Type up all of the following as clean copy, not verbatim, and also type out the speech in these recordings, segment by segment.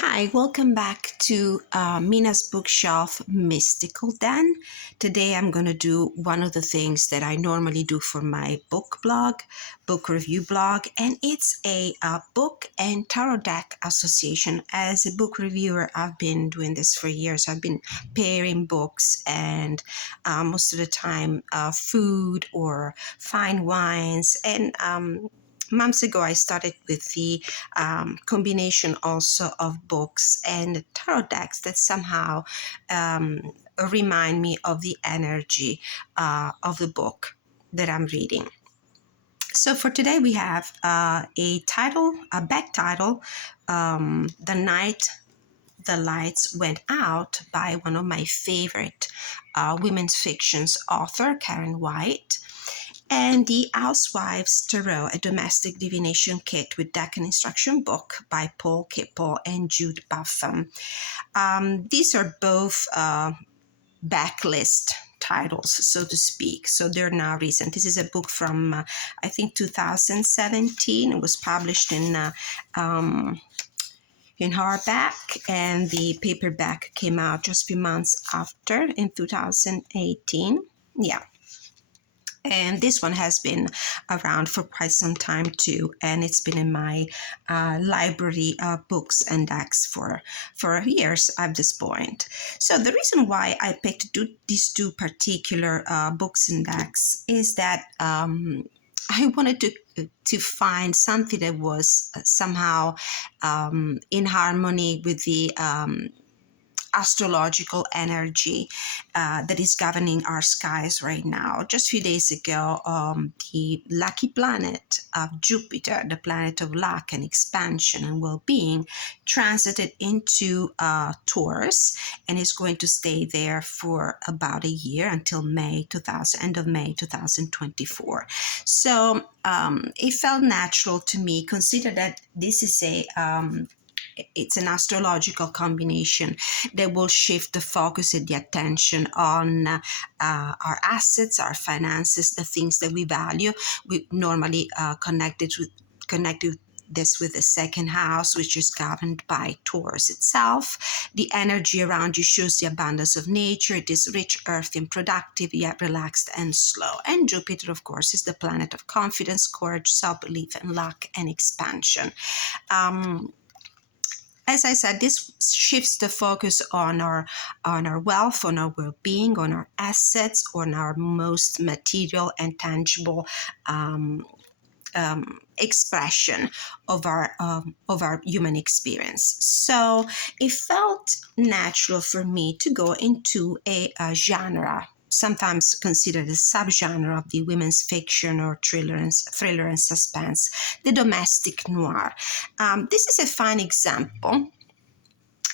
Hi, welcome back to Mina's Bookshelf Mystical Den. Today I'm going to do one of the things that I normally do for my book blog, book review blog, and it's a book and tarot deck association. As a book reviewer, I've been doing this for years. I've been pairing books and most of the time food or fine wines and months ago, I started with the combination also of books and tarot decks that somehow remind me of the energy of the book that I'm reading. So for today, we have a back title, The Night the Lights Went Out by one of my favorite women's fictions author, Karen White, and the Housewives Tarot, a domestic divination kit with deck and instruction book by Paul Kepple and Jude Buffum. These are both backlist titles, so to speak, so they're now recent. This is a book from, I think, 2017. It was published in hardback, and the paperback came out just a few months after in 2018. Yeah. And this one has been around for quite some time too, and it's been in my library of books and decks for years at this point. So the reason why I picked these two particular books and decks is that I wanted to find something that was somehow in harmony with the astrological energy that is governing our skies right now. Just a few days ago, the lucky planet of Jupiter, the planet of luck and expansion and well-being, transited into Taurus and is going to stay there for about a year until end of May 2024. So it felt natural to me, consider that this is it's an astrological combination that will shift the focus and the attention on our assets, our finances, the things that we value. We normally connected this with the second house, which is governed by Taurus itself. The energy around you shows the abundance of nature. It is rich, earthy, and productive, yet relaxed and slow. And Jupiter, of course, is the planet of confidence, courage, self-belief, and luck and expansion. As I said, this shifts the focus on our wealth, on our well-being, on our assets, on our most material and tangible expression of our human experience. So it felt natural for me to go into a genre, sometimes considered a subgenre of the women's fiction or thriller and suspense, the domestic noir. This is a fine example.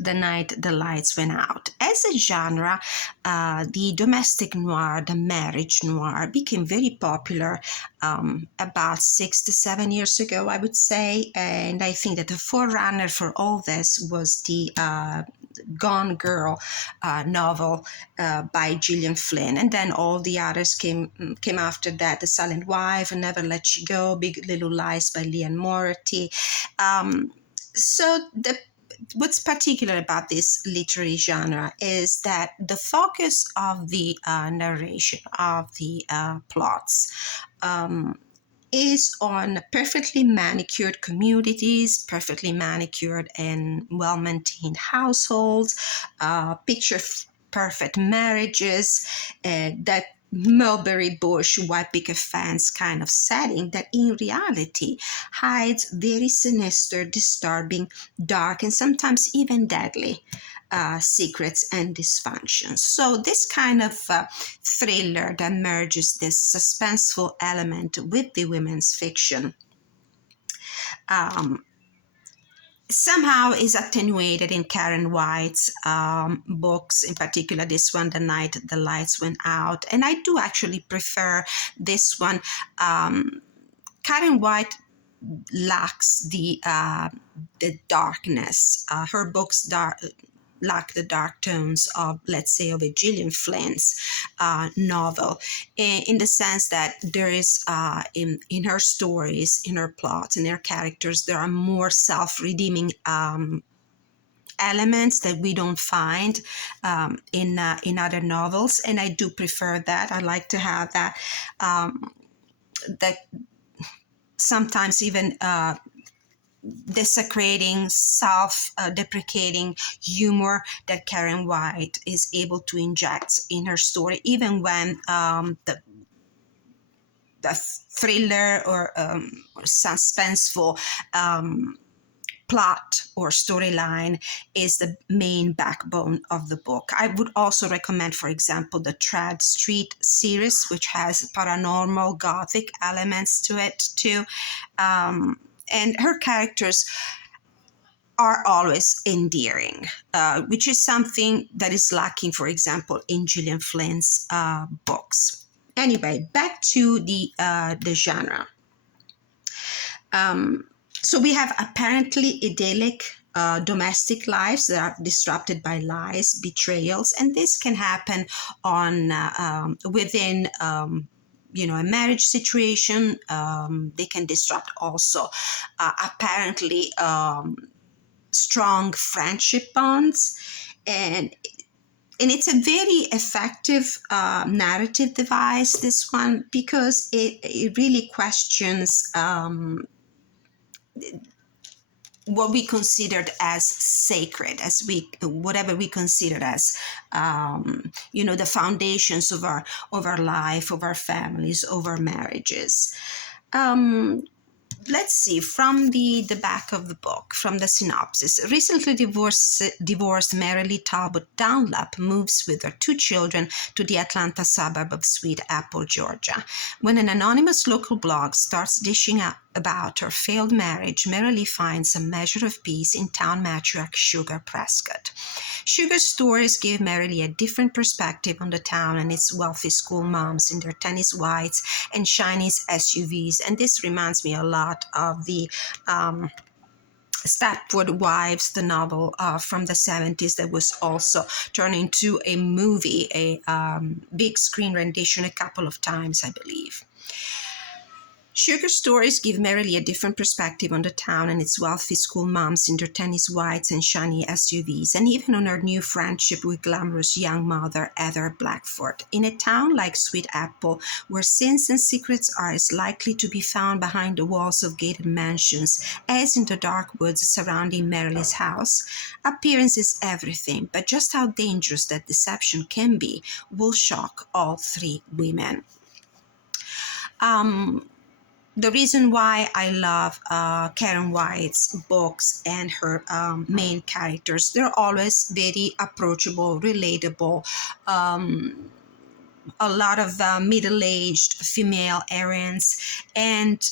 The Night the Lights Went Out. As a genre, the domestic noir, the marriage noir, became very popular about 6 to 7 years ago, I would say. And I think that the forerunner for all this was the Gone Girl novel by Gillian Flynn, and then all the others came after that. The Silent Wife, Never Let You Go, Big Little Lies by Leanne Moriarty. What's particular about this literary genre is that the focus of the narration, of the plots, is on perfectly manicured communities, perfectly manicured and well-maintained households, picture perfect marriages, that mulberry bush, white picket fence kind of setting that in reality hides very sinister, disturbing, dark, and sometimes even deadly secrets and dysfunctions. So this kind of thriller that merges this suspenseful element with the women's fiction somehow is attenuated in Karen White's books, in particular this one, The Night the Lights Went Out. And I do actually prefer this one. Karen White lacks the darkness. Her books lack the dark tones of, let's say, of a Gillian Flynn's novel, in the sense that there is in her stories, in her plots, in her characters, there are more self-redeeming elements that we don't find in other novels, and I do prefer that. I like to have that sometimes even desecrating, self-deprecating humor that Karen White is able to inject in her story, even when the thriller or suspenseful plot or storyline is the main backbone of the book. I would also recommend, for example, the Trad Street series, which has paranormal gothic elements to it too. And her characters are always endearing, which is something that is lacking, for example, in Gillian Flynn's books. Anyway, back to the genre. So we have apparently idyllic domestic lives that are disrupted by lies, betrayals, and this can happen on within a marriage situation. They can disrupt also apparently strong friendship bonds, and it's a very effective narrative device, this one, because it really questions what we considered as sacred, as whatever we considered as the foundations of our life, of our families, of our marriages. Let's see, from the back of the book, from the synopsis. Recently divorced Marilee Talbot Dunlap moves with her 2 children to the Atlanta suburb of Sweet Apple, Georgia. When an anonymous local blog starts dishing out about her failed marriage, Marilee finds a measure of peace in town matriarch Sugar Prescott. Sugar's stories give Marilee a different perspective on the town and its wealthy school moms in their tennis whites and shiny SUVs, and this reminds me a lot of the Stepford Wives, the novel from the 70s that was also turned into a movie, a big screen rendition a couple of times, I believe. Sugar's stories give Marilee a different perspective on the town and its wealthy school moms in their tennis whites and shiny SUVs, and even on her new friendship with glamorous young mother Heather Blackford. In a town like Sweet Apple, where sins and secrets are as likely to be found behind the walls of gated mansions as in the dark woods surrounding Marilee's house, appearance is everything, but just how dangerous that deception can be will shock all 3 women. The reason why I love Karen White's books and her main characters, they're always very approachable, relatable, a lot of middle-aged female errands. And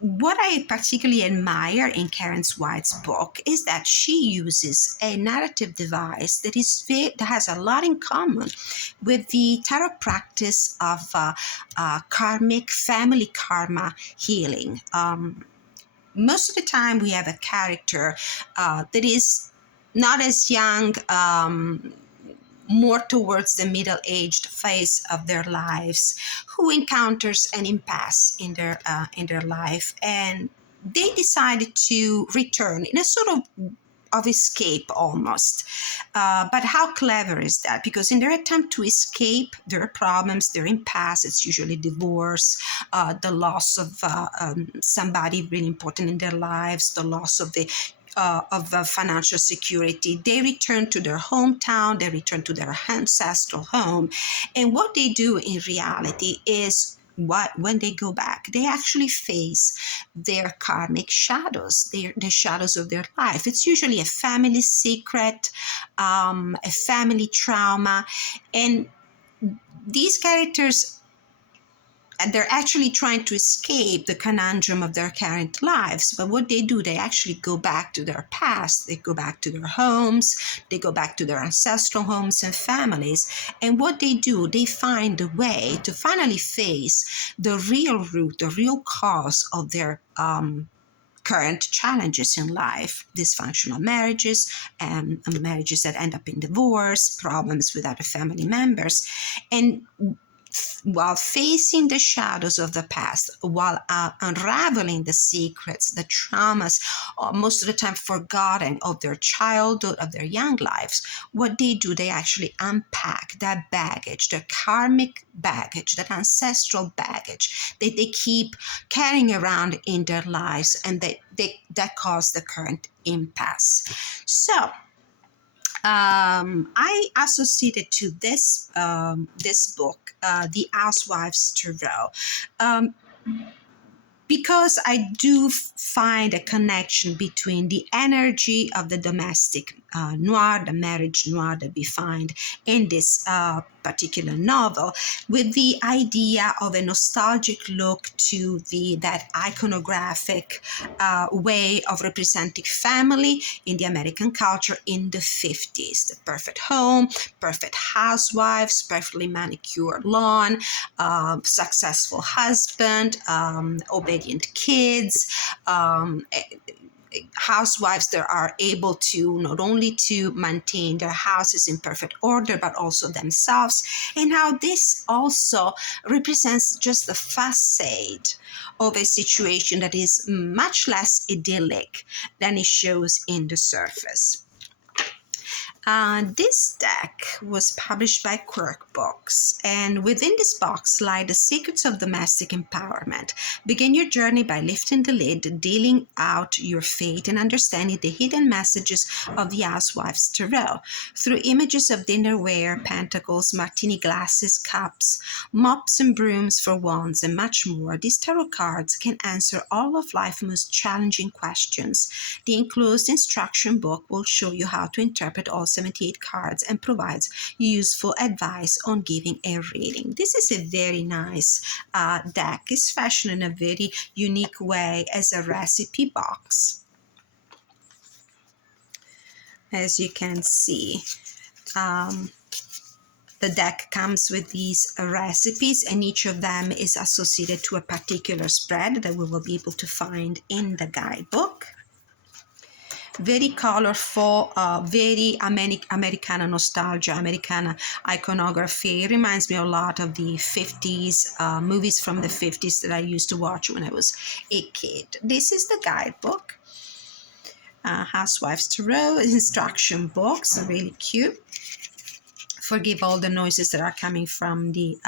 what I particularly admire in Karen White's book is that she uses a narrative device that has a lot in common with the tarot practice of karmic family karma healing. Most of the time we have a character that is not as young, more towards the middle-aged phase of their lives, who encounters an impasse in their life, and they decided to return in a sort of escape almost. But how clever is that? Because in their attempt to escape their problems, their impasse, it's usually divorce, the loss of somebody really important in their lives, the loss of the financial security. They return to their hometown, they return to their ancestral home. And what they do in reality is when they go back, they actually face their karmic shadows, the shadows of their life. It's usually a family secret, a family trauma. And these characters, they're actually trying to escape the conundrum of their current lives. But what they do, they actually go back to their past. They go back to their homes. They go back to their ancestral homes and families. And what they do, they find a way to finally face the real root, the real cause of their current challenges in life: dysfunctional marriages, and marriages that end up in divorce, problems with other family members. And while facing the shadows of the past, while unraveling the secrets, the traumas, most of the time forgotten of their childhood, of their young lives, what they do, they actually unpack that baggage, their karmic baggage, that ancestral baggage that they keep carrying around in their lives, and that cause the current impasse. So, I associated to this book, the Housewives Tarot, um, because I do find a connection between the energy of the domestic noir, the marriage noir that we find in this particular novel, with the idea of a nostalgic look to that iconographic way of representing family in the American culture in the 50s. The perfect home, perfect housewives, perfectly manicured lawn, successful husband, obedient kids, housewives that are able to not only to maintain their houses in perfect order but also themselves, and how this also represents just the facade of a situation that is much less idyllic than it shows in the surface. This deck was published by Quirk Books, and within this box lie the secrets of domestic empowerment. Begin your journey by lifting the lid, dealing out your fate, and understanding the hidden messages of the Housewives Tarot. Through images of dinnerware, pentacles, martini glasses, cups, mops and brooms for wands, and much more, these tarot cards can answer all of life's most challenging questions. The enclosed instruction book will show you how to interpret all 78 cards and provides useful advice on giving a reading. This is a very nice deck. It's fashioned in a very unique way as a recipe box. As you can see, the deck comes with these recipes, and each of them is associated to a particular spread that we will be able to find in the guidebook. Very colorful, very Americana nostalgia, Americana iconography. It reminds me a lot of the 50s, movies from the 50s that I used to watch when I was a kid. This is the guidebook. Housewives Tarot instruction books, really cute. Forgive all the noises that are coming from the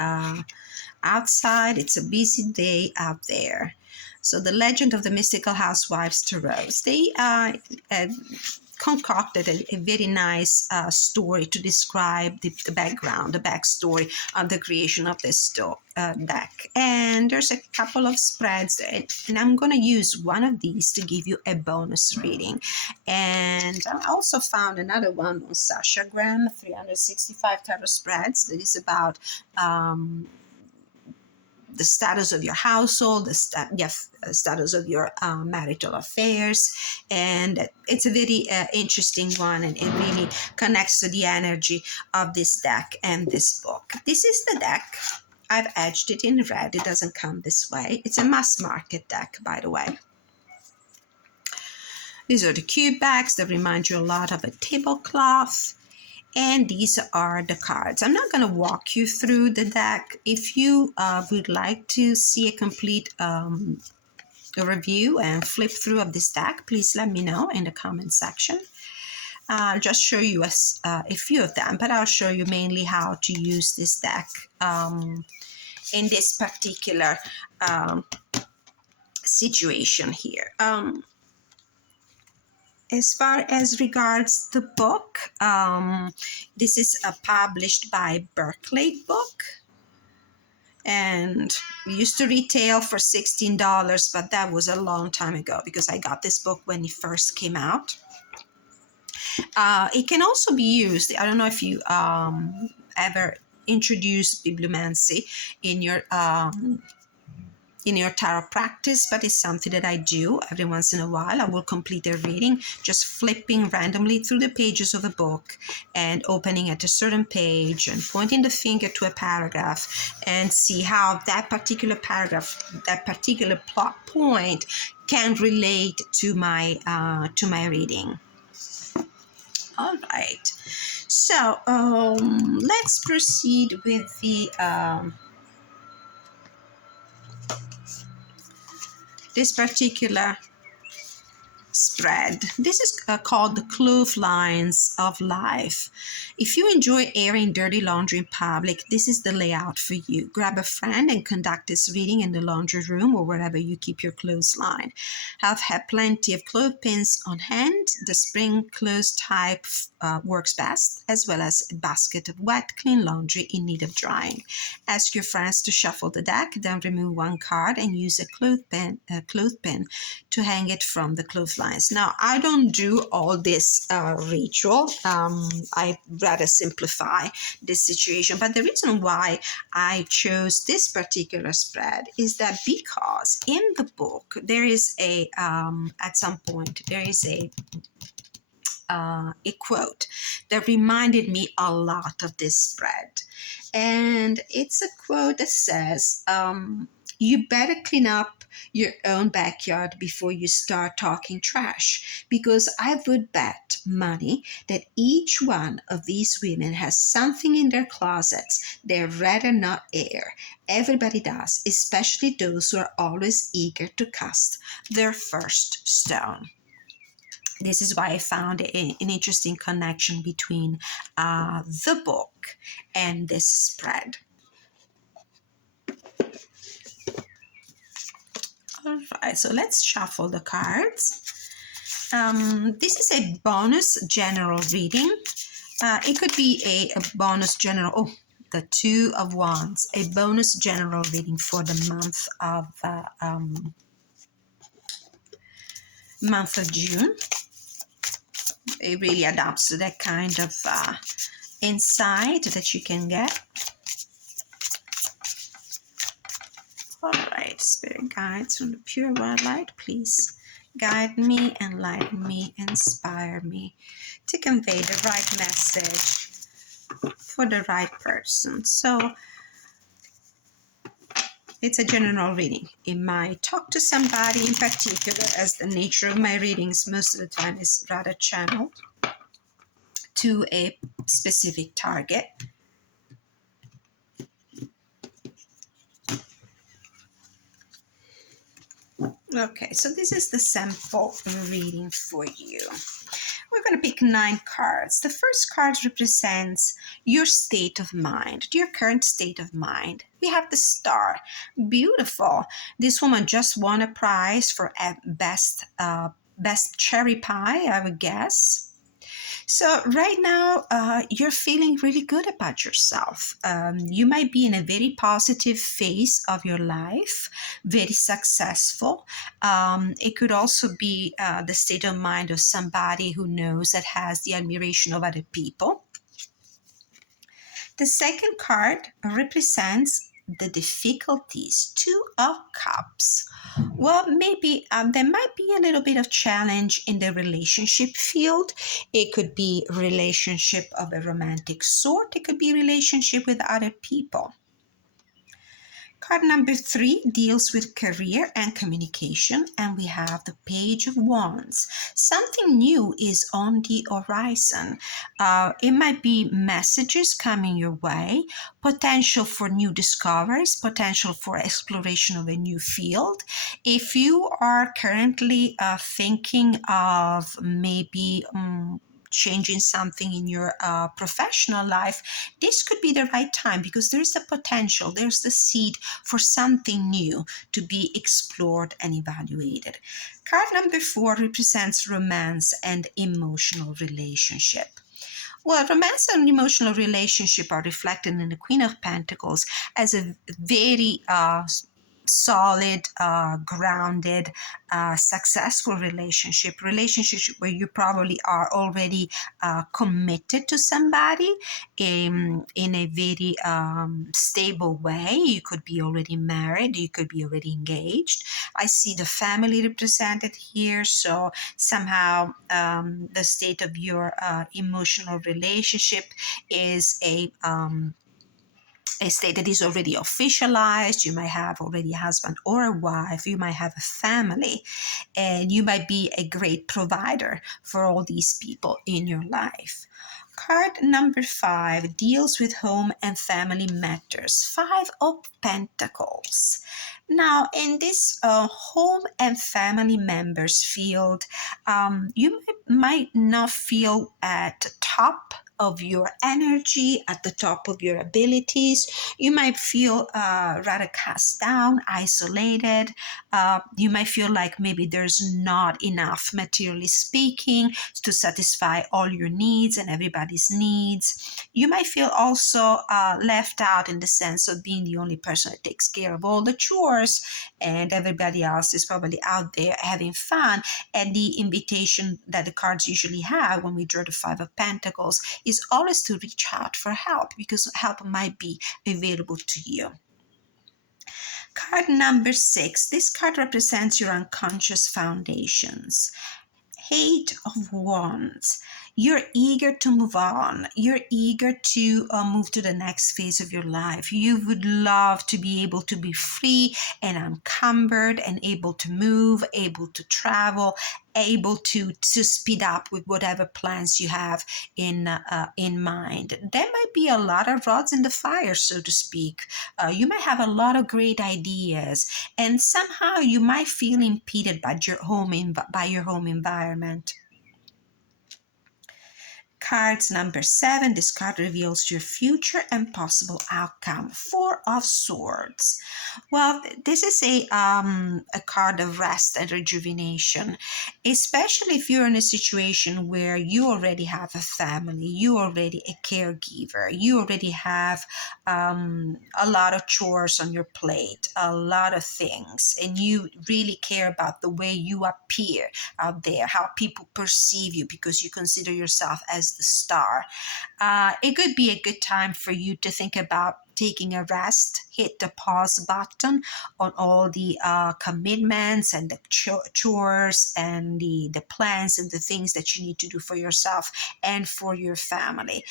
outside. It's a busy day out there. So the legend of the mystical housewives Tarot. They concocted a very nice story to describe the background, the backstory of the creation of this deck. And there's a couple of spreads, and I'm going to use one of these to give you a bonus reading. And I also found another one on Sasha Graham, 365 tarot spreads, that is about the status of your household, the status of your marital affairs. And it's a very interesting one, and it really connects to the energy of this deck and this book. This is the deck. I've edged it in red. It doesn't come this way. It's a mass market deck, by the way. These are the cube backs that remind you a lot of a tablecloth. And these are the cards. I'm not going to walk you through the deck. If you would like to see a complete review and flip through of this deck, please let me know in the comment section. I'll just show you a few of them, but I'll show you mainly how to use this deck in this particular situation here. As far as regards the book, this is published by Berkley Book, and we used to retail for $16, but that was a long time ago because I got this book when it first came out. It can also be used, I don't know if you ever introduced bibliomancy in your tarot practice, but it's something that I do every once in a while. I will complete a reading just flipping randomly through the pages of a book and opening at a certain page and pointing the finger to a paragraph and see how that particular paragraph, that particular plot point can relate to my reading. All right, so let's proceed with the this particular spread. This is called the clotheslines of life. If you enjoy airing dirty laundry in public, this is the layout for you. Grab a friend and conduct this reading in the laundry room or wherever you keep your clothesline. Have plenty of clothespins on hand. The spring clothes type works best, as well as a basket of wet, clean laundry in need of drying. Ask your friends to shuffle the deck, then remove one card and use a clothespin to hang it from the clotheslines. Now, I don't do all this ritual. I rather simplify this situation. But the reason why I chose this particular spread is that because in the book there is at some point there is a quote that reminded me a lot of this spread. And it's a quote that says, you better clean up your own backyard before you start talking trash, because I would bet money that each one of these women has something in their closets they'd rather not air. Everybody does, especially those who are always eager to cast their first stone. This is why I found an interesting connection between the book and this spread. All right, so let's shuffle the cards. This is a bonus general reading. It could be a bonus general, the Two of Wands, a bonus general reading for the month of June. It really adapts to that kind of insight that you can get. All right, spirit guides from the pure white light, please guide me, enlighten me, inspire me to convey the right message for the right person. So it's a general reading. It might talk to somebody in particular, as the nature of my readings most of the time is rather channeled to a specific target. Okay, so this is the sample reading for you. We're going to pick 9 cards. The first card represents your state of mind, your current state of mind. We have the Star. Beautiful. This woman just won a prize for best cherry pie, I would guess. So right now, you're feeling really good about yourself. You might be in a very positive phase of your life, very successful. It could also be the state of mind of somebody who knows that has the admiration of other people. The second card represents the difficulties, Two of Cups. Well, maybe there might be a little bit of challenge in the relationship field. It could be relationship of a romantic sort. It could be relationship with other people. Card number 3 deals with career and communication, and we have the Page of Wands. Something new is on the horizon. It might be messages coming your way, potential for new discoveries, potential for exploration of a new field. If you are currently thinking of maybe changing something in your professional life, this could be the right time, because there's the potential, there's the seed for something new to be explored and evaluated. Card number 4 represents romance and emotional relationship. Well, romance and emotional relationship are reflected in the Queen of Pentacles as a very solid, grounded, successful relationship where you probably are already committed to somebody in a very stable way. You could be already married, you could be already engaged. I see the family represented here, so somehow the state of your emotional relationship is a a state that is already officialized. You might have already a husband or a wife. You might have a family, and you might be a great provider for all these people in your life. Card number 5 deals with home and family matters. 5 of Pentacles. Now, in this home and family members field, you might not feel at the top of your energy, at the top of your abilities. You might feel rather cast down, isolated. You might feel like maybe there's not enough, materially speaking, to satisfy all your needs and everybody's needs. You might feel also left out in the sense of being the only person that takes care of all the chores, and everybody else is probably out there having fun. And the invitation that the cards usually have when we draw the 5 of Pentacles is always to reach out for help, because help might be available to you. Card number 6. This card represents your unconscious foundations. 8 of Wands. You're eager to move on. You're eager to move to the next phase of your life. You would love to be able to be free and unencumbered and able to move, able to travel, able to speed up with whatever plans you have in mind. There might be a lot of rods in the fire, so to speak. You might have a lot of great ideas, and somehow you might feel impeded by your home environment. Cards number 7. This card reveals your future and possible outcome. 4 of Swords. Well, this is a card of rest and rejuvenation, especially if you're in a situation where you already have a family, you already a caregiver, you already have a lot of chores on your plate, a lot of things, and you really care about the way you appear out there, how people perceive you, because you consider yourself as the star. It could be a good time for you to think about taking a rest, hit the pause button on all the commitments and the chores and the plans and the things that you need to do for yourself and for your family.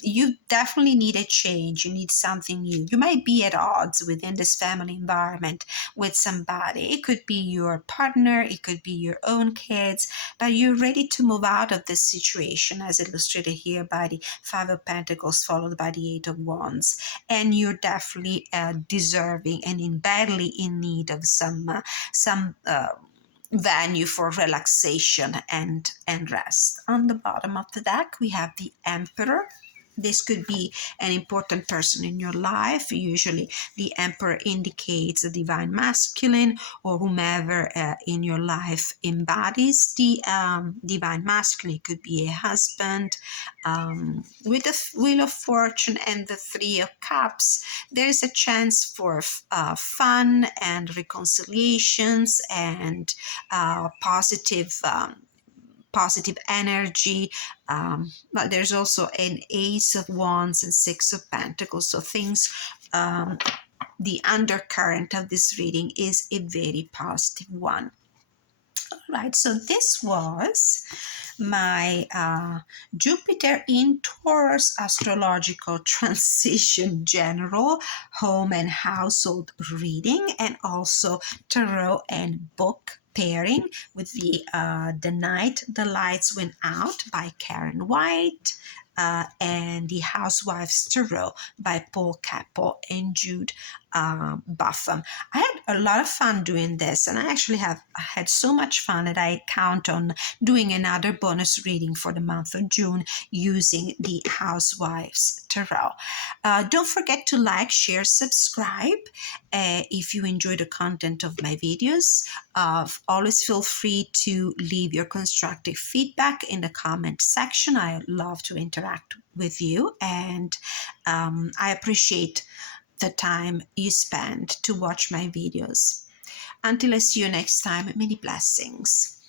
You definitely need a change. You need something new. You might be at odds within this family environment with somebody. It could be your partner, it could be your own kids, but you're ready to move out of this situation, as illustrated here by the 5 of Pentacles followed by the 8 of Wands. And you're definitely deserving and badly in need of some venue for relaxation and rest. On the bottom of the deck, we have the Emperor. This could be an important person in your life. Usually the Emperor indicates the divine masculine, or whomever in your life embodies the divine masculine. It could be a husband. With the Wheel of Fortune and the 3 of Cups, there is a chance for fun and reconciliations and positive energy, but there's also an Ace of Wands and 6 of Pentacles. So things, the undercurrent of this reading is a very positive one. All right, so this was my Jupiter in Taurus astrological transition general home and household reading, and also tarot and book pairing with the Night the Lights Went Out by Karen White, and the Housewives Tarot by Paul Kepple and Jude Buffum. I had a lot of fun doing this, and I actually have had so much fun that I count on doing another bonus reading for the month of June using the Housewives Tarot. Don't forget to like, share, subscribe if you enjoy the content of my videos. Always feel free to leave your constructive feedback in the comment section. I love to interact with you, and I appreciate the time you spend to watch my videos. Until I see you next time, many blessings.